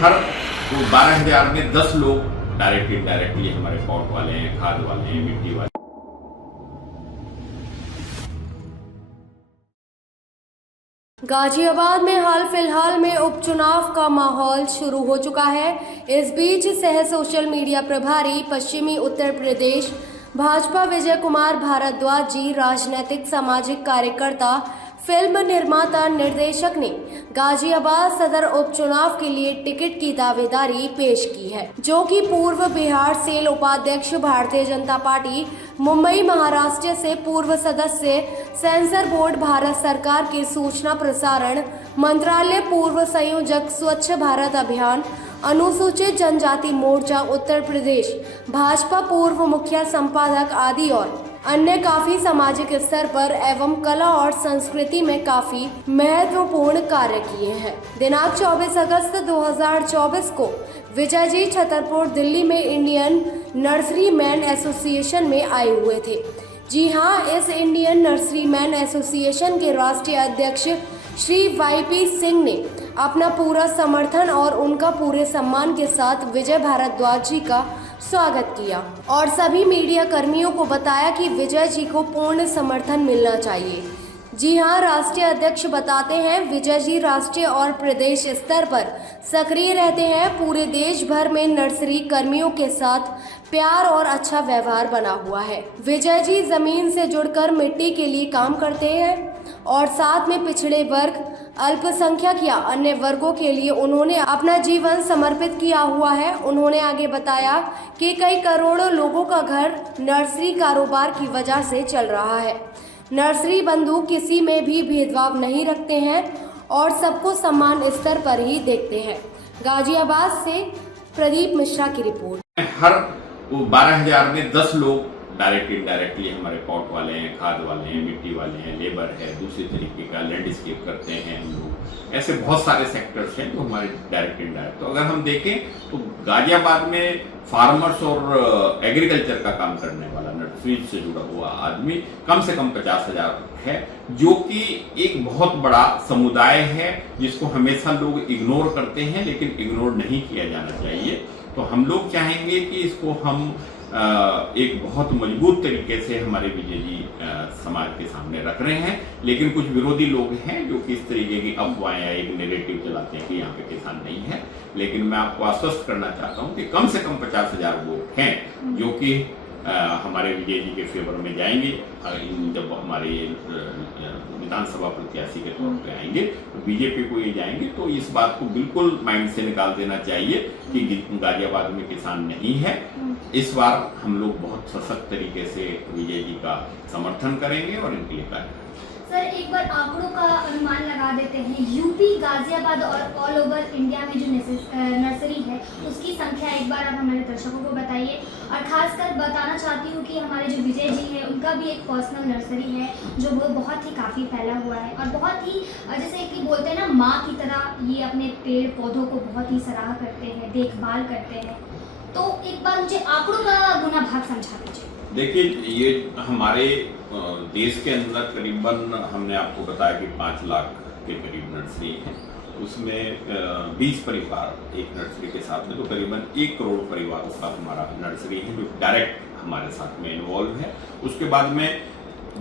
हर 12,000 में 10 लोग direct indirectly हमारे पॉट वाले हैं, खाद वाले हैं, मिट्टी वाले। गाजियाबाद में हाल फिलहाल में उपचुनाव का माहौल शुरू हो चुका है। इस बीच सह सोशल मीडिया प्रभारी पश्चिमी उत्तर प्रदेश भाजपा विजय कुमार भारद्वाज जी, राजनीतिक सामाजिक कार्यकर्ता, फिल्म निर्माता, निर्देशक ने गाजियाबाद सदर उपचुनाव के लिए टिकट की दावेदारी पेश की है, जो कि पूर्व बिहार सेल उपाध्यक्ष, भारतीय जनता पार्टी, मुंबई महाराष्ट्र से पूर्व सदस्य, सेंसर बोर्ड, भारत सरकार के सूचना प्रसारण मंत्रालय, पूर्व संयोजक, स्वच्छ भारत अभियान, अनुसूचित जनजाति मोर्चा उत्तर प्रदेश, भाजपा पूर्व मुख्य संपादक आदि और अन्य काफी सामाजिक स्तर पर एवं कला और संस्कृति में काफी महत्वपूर्ण कार्य किए हैं। दिनांक 24 अगस्त 2024 को विजय जी छतरपुर दिल्ली में इंडियन नर्सरी मैन एसोसिएशन में आए हुए थे। जी हाँ, इस इंडियन नर्सरी मैन एसोसिएशन के राष्ट्रीय अध्यक्ष श्री YP सिंह ने अपना पूरा समर्थन और उनका पूरे सम्मान के साथ विजय भारद्वाज जी का स्वागत किया और सभी मीडिया कर्मियों को बताया कि विजय जी को पूर्ण समर्थन मिलना चाहिए। जी हाँ, राष्ट्रीय अध्यक्ष बताते हैं, विजय जी राष्ट्रीय और प्रदेश स्तर पर सक्रिय रहते हैं। पूरे देश भर में नर्सरी कर्मियों के साथ प्यार और अच्छा व्यवहार बना हुआ है। विजय जी जमीन से जुड़कर मिट्टी के लिए काम करते हैं और साथ में पिछड़े वर्ग, अल्पसंख्यक या अन्य वर्गों के लिए उन्होंने अपना जीवन समर्पित किया हुआ है। उन्होंने आगे बताया कि कई करोड़ों लोगों का घर नर्सरी कारोबार की वजह से चल रहा है। नर्सरी बंधु किसी में भी भेदभाव नहीं रखते हैं और सबको समान स्तर पर ही देखते हैं। गाजियाबाद से प्रदीप मिश्रा की रिपोर्ट। हर 12,000 में 10 लोग डायरेक्ट इनडायरेक्टली हमारे पॉट वाले हैं, खाद वाले हैं, मिट्टी वाले हैं, लेबर है, दूसरे तरीके का लैंडस्केप करते हैं हम लोग। ऐसे बहुत सारे सेक्टर्स हैं जो हमारे डायरेक्ट इनडायरेक्ट। तो अगर हम देखें तो गाजियाबाद में फार्मर्स और एग्रीकल्चर का काम करने वाला नर्सरी से जुड़ा हुआ आदमी कम से कम 50,000 है, जो कि एक बहुत बड़ा समुदाय है जिसको हमेशा लोग इग्नोर करते हैं, लेकिन इग्नोर नहीं किया जाना चाहिए। तो हम लोग चाहेंगे कि इसको हम एक बहुत मजबूत तरीके से हमारे विजय जी समाज के सामने रख रहे हैं। लेकिन कुछ विरोधी लोग हैं जो कि इस तरीके की अफवाहें या एक नेगेटिव चलाते हैं कि यहाँ पे किसान नहीं है। लेकिन मैं आपको आश्वस्त करना चाहता हूँ कि कम से कम 50,000 लोग हैं जो कि हमारे विजय जी के फेवर में जाएंगे। जब हमारे विधानसभा प्रत्याशी के तौर पे आएंगे तो बीजेपी को ये जाएंगे, तो इस बात को बिल्कुल माइंड से निकाल देना चाहिए कि गाजियाबाद में किसान नहीं है। इस बार हम लोग बहुत सशक्त तरीके से विजय जी का समर्थन करेंगे और इनके लिए कार्य करेंगे। सर, एक बार आंकड़ों का अनुमान लगा देते हैं। यूपी, गाजियाबाद और ऑल ओवर इंडिया में जो नर्सरी है उसकी संख्या एक बार आप हमारे दर्शकों को बताइए। और खासकर बताना चाहती हूँ कि हमारे जो विजय जी हैं उनका भी एक पर्सनल नर्सरी है जो वो बहुत ही काफ़ी फैला हुआ है और बहुत ही जैसे कि बोलते हैं ना, माँ की तरह ये अपने पेड़ पौधों को बहुत ही सराह करते हैं, देखभाल करते हैं। तो एक बार मुझे आंकड़ों का गुना भाग समझा दीजिए। देखिए, ये हमारे देश के अंदर करीबन हमने आपको बताया कि 5 लाख के करीब नर्सरी है। उसमें 20 परिवार एक नर्सरी के साथ में, तो करीबन 1 करोड़ परिवारों का हमारा नर्सरी है जो डायरेक्ट हमारे साथ में इन्वॉल्व है। उसके बाद में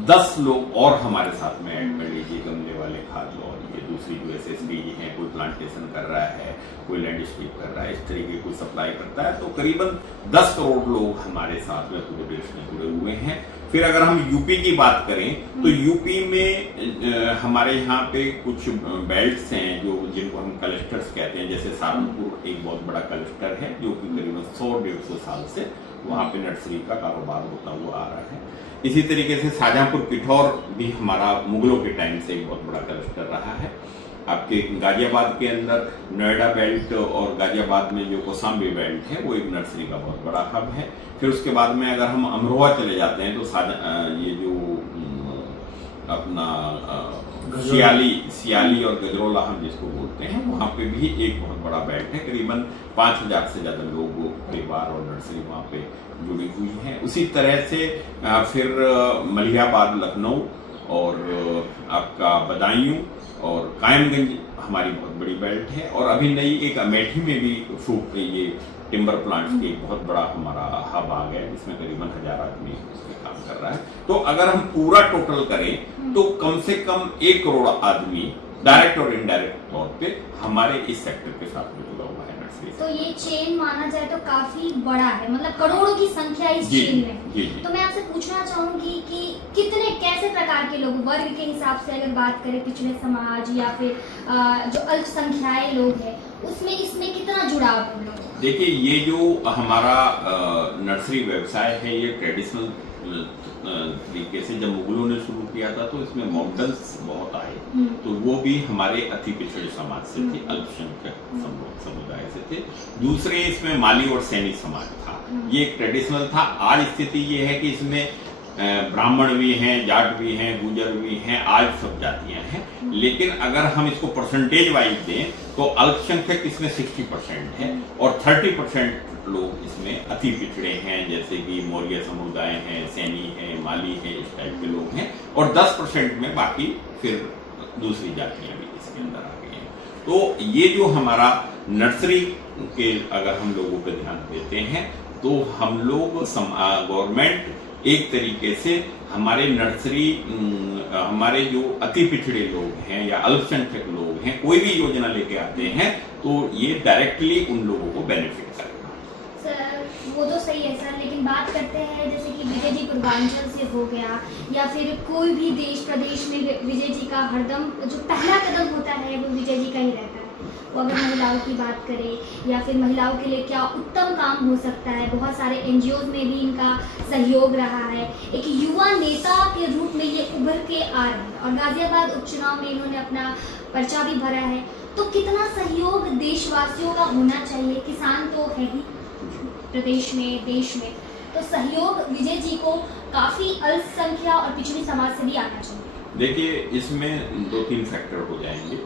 10 लोग और हमारे साथ में ऐड कर लीजिए, गमले वाले, खाद और ये दूसरी जो SSB हैं, कोई प्लांटेशन कर रहा है, कोई लैंडस्केप कर रहा है, इस तरीके कोई सप्लाई करता है। तो करीबन 10 करोड़ लोग हमारे साथ में पूरे देश में जुड़े हुए हैं। फिर अगर हम यूपी की बात करें तो यूपी में हमारे यहाँ पे कुछ बेल्ट्स हैं जो जिनको हम क्लस्टर्स कहते हैं। जैसे सहारनपुर एक बहुत बड़ा क्लस्टर है जो कि करीबन 100-150 साल से वहाँ पे नर्सरी का कारोबार होता हुआ आ रहा है। इसी तरीके से शाहजहांपुर पिठौर भी हमारा मुगलों के टाइम से एक बहुत बड़ा क्लस्टर रहा है। आपके गाजियाबाद के अंदर नोएडा बेल्ट और गाजियाबाद में जो कौशाम्बी बेल्ट है वो एक नर्सरी का बहुत बड़ा हब है। फिर उसके बाद में अगर हम अमरोहा चले जाते हैं तो ये जो अपना सियाली और गजरौला हम जिसको बोलते हैं, वहाँ पे भी एक बहुत बड़ा बेल्ट है। करीबन 5,000 से ज़्यादा लोग, परिवार और नर्सरी वहाँ पे जुड़ी हुई हैं। उसी तरह से फिर मलिहाबाद, लखनऊ और आपका बदायूं और कायमगंज हमारी बहुत बड़ी बेल्ट है, और अभी नई एक अमेठी में भी फ्रूट ये टिम्बर प्लांट्स की एक बहुत बड़ा हमारा हब आ गया है, जिसमें करीबन 1000 आदमी उसमें काम कर रहा है। तो अगर हम पूरा टोटल करें तो कम से कम 1 करोड़ आदमी डायरेक्ट और इनडायरेक्ट तौर पे हमारे इस सेक्टर के साथ में जुड़ा हुआ है नर्सरी। तो ये चेन माना जाए तो काफी बड़ा है, मतलब करोड़ों की संख्या इस चेन में। जी। तो मैं आपसे पूछना चाहूंगी कि कितने कैसे प्रकार के लोग, वर्ग के हिसाब से अगर बात करें, पिछड़े समाज या फिर जो अल्पसंख्याए लोग हैं, उसमें इसमें कितना जुड़ाव है उन लोगों? देखिए, ये जो हमारा नर्सरी व्यवसाय है, ये ट्रेडिशनल तरीके से जब मुगलों ने शुरू किया था तो इसमें मॉडल्स बहुत आए, तो वो भी हमारे अति पिछड़े समाज से थे, अल्पसंख्यक समुदाय से थे। दूसरे इसमें माली और सैनिक समाज था, ये एक ट्रेडिशनल था। आज स्थिति ये है कि इसमें ब्राह्मण भी हैं, जाट भी हैं, गुजर भी हैं, आज सब जातियां हैं। लेकिन अगर हम इसको परसेंटेज वाइज दें तो अल्पसंख्यक इसमें 60% है और 30% लोग इसमें अति पिछड़े हैं, जैसे कि मौर्य समुदाय हैं, सैनी हैं, माली हैं, इस टाइप के लोग हैं, और 10% में बाकी फिर दूसरी जातियां भी इसके अंदर आ गई हैं। तो ये जो हमारा नर्सरी के अगर हम लोगों पर ध्यान देते हैं तो हम लोग गवर्नमेंट एक तरीके से हमारे नर्सरी हमारे जो अति पिछड़े लोग हैं या अल्पसंख्यक लोग हैं, कोई भी योजना लेके आते हैं तो ये डायरेक्टली उन लोगों को बेनिफिट करेगा। सर वो तो सही है सर, लेकिन बात करते हैं जैसे कि विजय जी पूर्वांचल से हो गया, या फिर कोई भी देश प्रदेश में विजय जी का हरदम जो पहला कदम होता है वो विजय जी का ही रहता है। वो अगर महिलाओं की बात करें या फिर महिलाओं के लिए क्या उत्तम काम हो सकता है, बहुत सारे एनजीओ में भी इनका सहयोग रहा है। एक युवा नेता के रूप में ये उभर के आ रहे हैं और गाजियाबाद उपचुनाव में इन्होंने अपना पर्चा भी भरा है। तो कितना सहयोग देशवासियों का होना चाहिए, किसान तो है ही प्रदेश में, देश में, तो सहयोग विजय जी को काफी अल्पसंख्या और पिछड़ी समाज से भी आना चाहिए। देखिए, इसमें 2-3 फैक्टर हो जाएंगे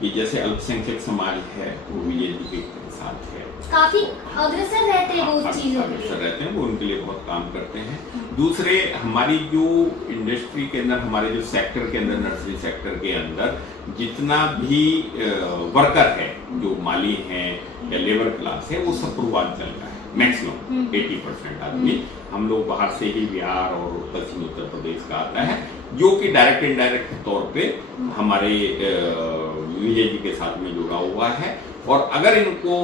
कि जैसे अल्पसंख्यक समाज है वो विजय जी के साथ है, काफी अग्रसर रहते हैं वो उस चीजों के लिए, अग्रसर रहते हैं, वो उनके लिए बहुत काम करते हैं। दूसरे, हमारी जो इंडस्ट्री के अंदर, हमारे जो सेक्टर के अंदर, नर्सरी सेक्टर के अंदर जितना भी वर्कर है, जो माली है या लेबर क्लास है, वो सब पूर्वांचल का है। मैक्सिमम 80% आदमी हम लोग बाहर से ही बिहार और पश्चिमी उत्तर प्रदेश का आता है, जो कि डायरेक्ट इनडायरेक्ट तौर पे हमारे विजय जी के साथ में जुड़ा हुआ है। और अगर इनको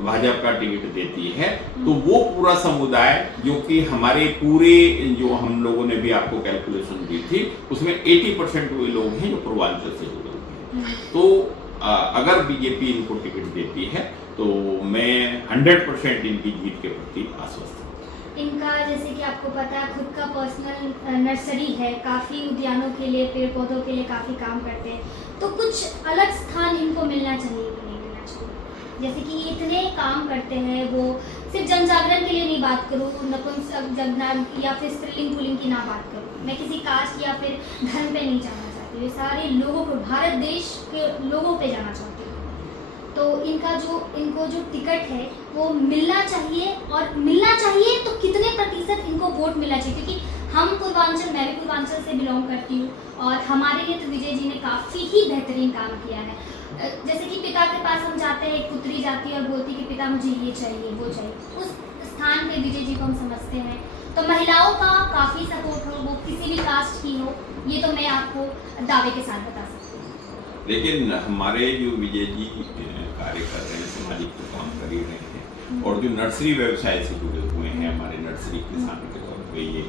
भाजपा टिकट देती है तो वो पूरा समुदाय, जो कि हमारे पूरे जो हम लोगों ने भी आपको कैलकुलेशन दी थी, उसमें 80% वे लोग हैं जो पूर्वांचल से जुड़े हुए हैं। तो अगर बीजेपी इनको टिकट देती है तो मैं 100% इनकी जीत के प्रति आश्वस्त हूँ। इनका जैसे कि आपको पता है खुद का पर्सनल नर्सरी है, काफ़ी उद्यानों के लिए, पेड़ पौधों के लिए काफ़ी काम करते हैं, तो कुछ अलग स्थान इनको मिलना चाहिए कि नहीं मिलना चाहिए? जैसे कि ये इतने काम करते हैं, वो सिर्फ जन जागरण के लिए नहीं बात करूँ, नपुंसक या फिर स्त्रीलिंग पुल्लिंग की ना बात करूँ, मैं किसी कास्ट या फिर धर्म पे नहीं जाना चाहती, ये सारे लोगों को, भारत देश के लोगों पे जाना चाहती हूँ। तो इनको जो टिकट है वो मिलना चाहिए, और मिलना चाहिए तो कितने प्रतिशत इनको वोट मिलना चाहिए? क्योंकि हम पूर्वांचल, मैं भी पूर्वांचल से बिलोंग करती हूँ, और हमारे लिए तो विजय जी ने काफ़ी ही बेहतरीन काम किया है। जैसे कि पिता के पास हम जाते हैं, एक पुत्री जाती है और बोलती कि पिता मुझे ये चाहिए, वो चाहिए, उस स्थान पे विजय जी को हम समझते हैं। तो महिलाओं का काफ़ी सपोर्ट हो, वो किसी भी कास्ट की हो, ये तो मैं आपको दावे के साथ बता सकती हूँ। लेकिन हमारे जो विजय जी कार्य कर रहे हैं, सामाजिक तो काम कर ही रहे हैं, और जो नर्सरी व्यवसाय से जुड़े हुए हैं, हमारे नर्सरी किसान के तौर पे ये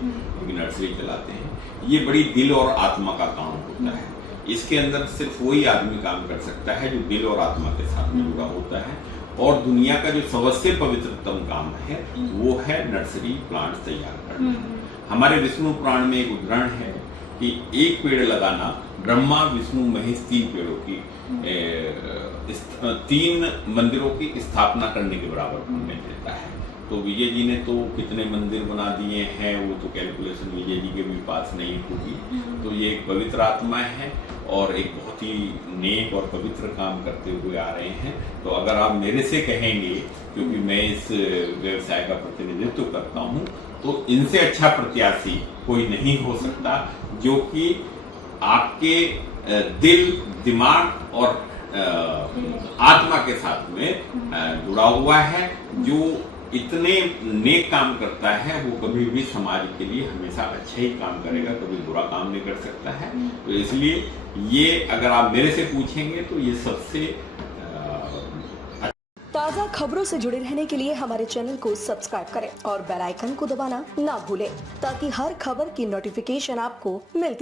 नर्सरी चलाते हैं, ये बड़ी दिल और आत्मा का काम होता है। इसके अंदर सिर्फ वही आदमी काम कर सकता है जो दिल और आत्मा के साथ में जुड़ा होता है। और दुनिया का जो सबसे पवित्रतम काम है वो है नर्सरी प्लांट तैयार करना। हमारे विष्णु पुराण में एक उदाहरण है कि एक पेड़ लगाना ब्रह्मा विष्णु महेश 3 पेड़ों की 3 मंदिरों की स्थापना करने के बराबर पुण्य देता है। तो विजय जी ने तो कितने मंदिर बना दिए हैं, वो तो कैलकुलेशन विजय जी के भी पास नहीं होगी। तो ये एक पवित्र आत्मा है और एक बहुत ही नेक और पवित्र काम करते हुए आ रहे हैं। तो अगर आप मेरे से कहेंगे, क्योंकि मैं इस व्यवसाय का प्रतिनिधित्व करता हूँ, तो इनसे अच्छा प्रत्याशी कोई नहीं हो सकता जो कि आपके दिल, दिमाग और आत्मा के साथ में जुड़ा हुआ है। जो इतने नेक काम करता है वो कभी भी समाज के लिए हमेशा अच्छा ही काम करेगा, कभी बुरा काम नहीं कर सकता है। तो इसलिए ये अगर आप मेरे से पूछेंगे तो ये सबसे ताज़ा खबरों से जुड़े रहने के लिए हमारे चैनल को सब्सक्राइब करें और बेल आइकन को दबाना ना भूलें ताकि हर खबर की नोटिफिकेशन आपको मिलती